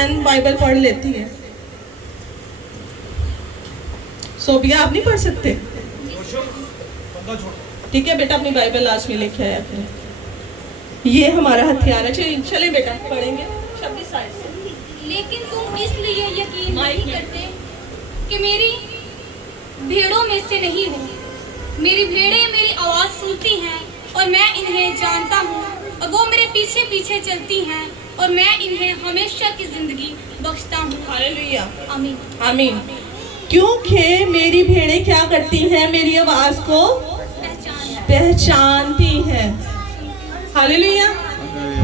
बहन बाइबल पढ़ लेती है। सोबिया आप नहीं पढ़ सकते? ठीक है बेटा, अपनी बाइबल लास्ट में लेके आया करें। ये हमारा हथियार है। चले बेटा पढ़ेंगे 26 आयत से। लेकिन तुम इसलिए यकीन नहीं करते कि मेरी भेड़ों में से नहीं हो। मेरी भेड़ें मेरी आवाज़ सुनती हैं और मैं इन्हें जानता हूँ, और वो मेरे पीछे पीछे चलती हैं और मैं इन्हें हमेशा की जिंदगी बख्शता हूँ। हालेलुया, आमीन आमीन। क्योंकि मेरी भेड़ें क्या करती हैं? मेरी आवाज को पहचानती हैं। हालेलुया।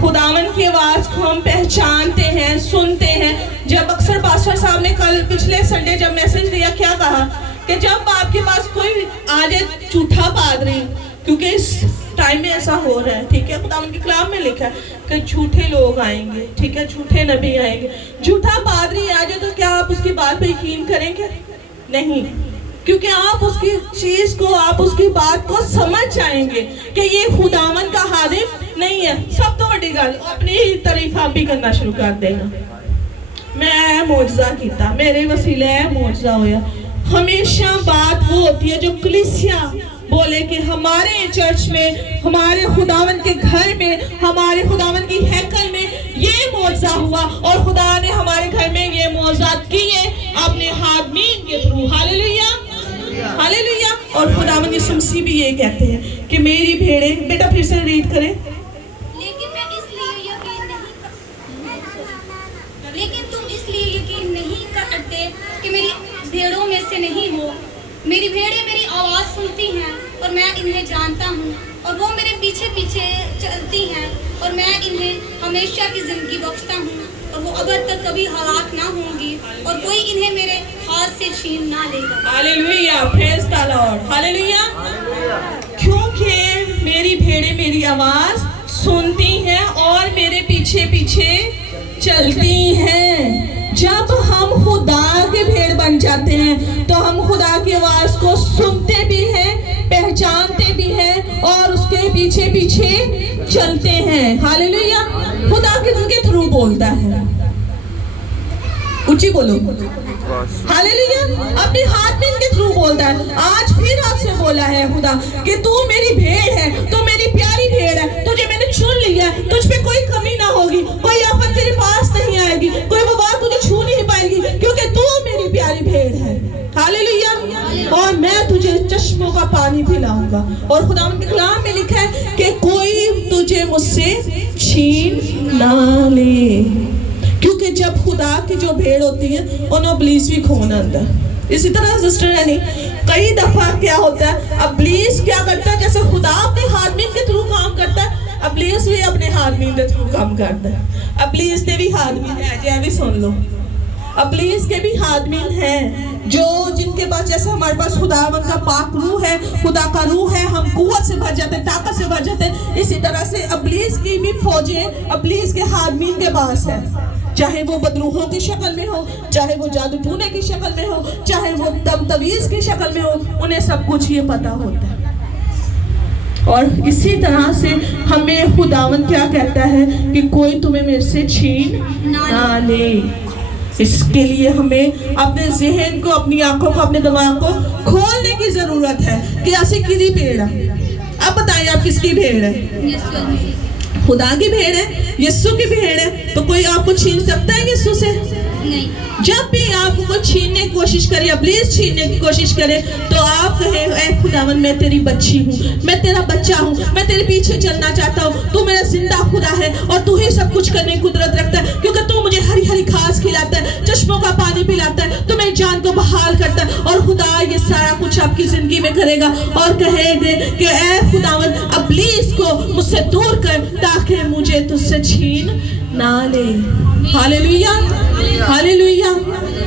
खुदावन की आवाज को हम पहचानते हैं, सुनते हैं। जब अक्सर पास्टर साहब ने कल पिछले संडे जब मैसेज दिया, क्या कहा कि जब आपके पास कोई आ जाए झूठा पादरी, क्योंकि इस टाइम में ऐसा हो रहा है, ठीक है, खुदावन के कलाम में लिखा है कि झूठे लोग आएंगे, ठीक है, झूठे नबी आएंगे। झूठा पादरी आ जाए तो क्या आप उसकी बात पे यकीन करेंगे? नहीं, क्योंकि आप उसकी चीज को, आप उसकी बात को समझ जाएंगे कि ये खुदावन का हादिम नहीं है। सब तो बड़ी गल अपनी तारीफ आप भी करना शुरू कर देगा। मैं मौजज़ा कीता, मेरे वसीले मौजज़ा होया। हमेशा बात वो होती है जो कलीसिया बोले कि हमारे चर्च में, हमारे खुदावन के घर में, हमारे खुदावन की हैकल में ये मौजज़ा हुआ और खुदा ने हमारे घर में ये मौजज़ात किए अपने हादमीन के थ्रू। Hallelujah, hallelujah. और खुदावन यीशु मसीह भी ये कहते हैं कि मेरी भेड़ें, बेटा फिर से रीड करें। लेकिन तुम इसलिए यकीन नहीं करते कि मेरी भेड़ों में से नहीं हो। मेरी भेड़ें मेरी आवाज़ सुनती हैं और मैं इन्हें जानता हूँ, और वो मेरे पीछे पीछे चलती हैं और मैं इन्हें हमेशा की ज़िंदगी बख्शता हूँ, और वो अगर तक कभी हलाक ना होंगी और कोई इन्हें मेरे हाथ से छीन ना लेगा। Hallelujah, praise the Lord, hallelujah. क्योंकि मेरी भेड़ें मेरी आवाज़ सुनती हैं और मेरे पीछे पीछे चलती हैं। जब हम खुदा के भेड़ बन जाते हैं तो हम खुदा की आवाज को सुनते भी हैं, पहचानते भी हैं और उसके पीछे पीछे चलते हैं। हालेलुया। खुदा के थ्रू बोलता है, ऊंची बोलो, हालेलुया। अपने हादमीन के थ्रू बोलता है। आज फिर आपसे बोला है खुदा कि तू मेरी भेड़ है, तू मेरी प्यारी भेड़ है, तुझे मैंने चुन लिया है, तुझ पे कोई कमी ना होगी, कोई आफत तेरे पास नहीं आएगी, कोई वबा तुझे छू नहीं पाएगी, क्योंकि तू मेरी प्यारी भेड़ है। हालेलुया। और मैं तुझे चश्मों का पानी पिलाऊंगा। और खुदा के कलाम में लिखा है कि कोई तुझे मुझसे छीन ना ले, क्योंकि जब खुदा की जो भेड़ होती है उन्हें इब्लीस भी खून आता है। इसी तरह सिस्टर है नहीं, कई दफा क्या होता है, इब्लीस क्या करता है, जैसे खुदा अपने हादमीन के थ्रू काम करता है, इब्लीस भी अपने हादमीन के थ्रू काम करता है। इब्लीस के भी हादमीन है, ये भी सुन लो, इब्लीस के भी हादमीन हैं जो जिनके पास, जैसे हमारे पास खुदावन का पाक रूह है, खुदा का रूह है, हम कुव्वत से भर जाते हैं, ताकत से भर जाते हैं। इसी तरह से इब्लीस की भी फौजें इब्लीस के हादमीन के पास है, चाहे वो बदरूहों की शक्ल में हो, चाहे वो जादू टूने की शक्ल में हो, चाहे वो दम तवीज़ की शक्ल में हो, उन्हें सब कुछ ये पता होता है। और इसी तरह से हमें खुदावन क्या कहता है कि कोई तुम्हें मेरे से छीन ना ले। इसके लिए हमें अपने ज़हन को, अपनी आंखों को, अपने दिमाग को खोलने की जरूरत है कि ऐसी किसी भेड़ है। अब बताइए आप किसकी भेड़ है? खुदा की भेड़ है, यीशु की भेड़ है। तो कोई आपको छीन सकता है यीशु से? नहीं। जब भी आपको छीनने की कोशिश करे, इब्लीस छीनने की कोशिश करे, तो आप कहे, ऐ खुदावन मैं तेरी बच्ची हूँ, मैं तेरा बच्चा हूँ, मैं तेरे पीछे चलना चाहता हूँ, तू मेरा जिंदा खुदा है और तू ही सब कुछ करने की कुदरत रखता है, क्योंकि तू मुझे हरी हरी घास खिलाता है, चश्मों का पानी पिलाता है, तू मेरी जान को बहाल करता है। और खुदा ये सारा कुछ आपकी जिंदगी में करेगा और कहेंगे कि ऐ खुदावन इब्लीस को मुझसे दूर कर, ताकि मुझे तुझसे छीन ना ले। Hallelujah, hallelujah.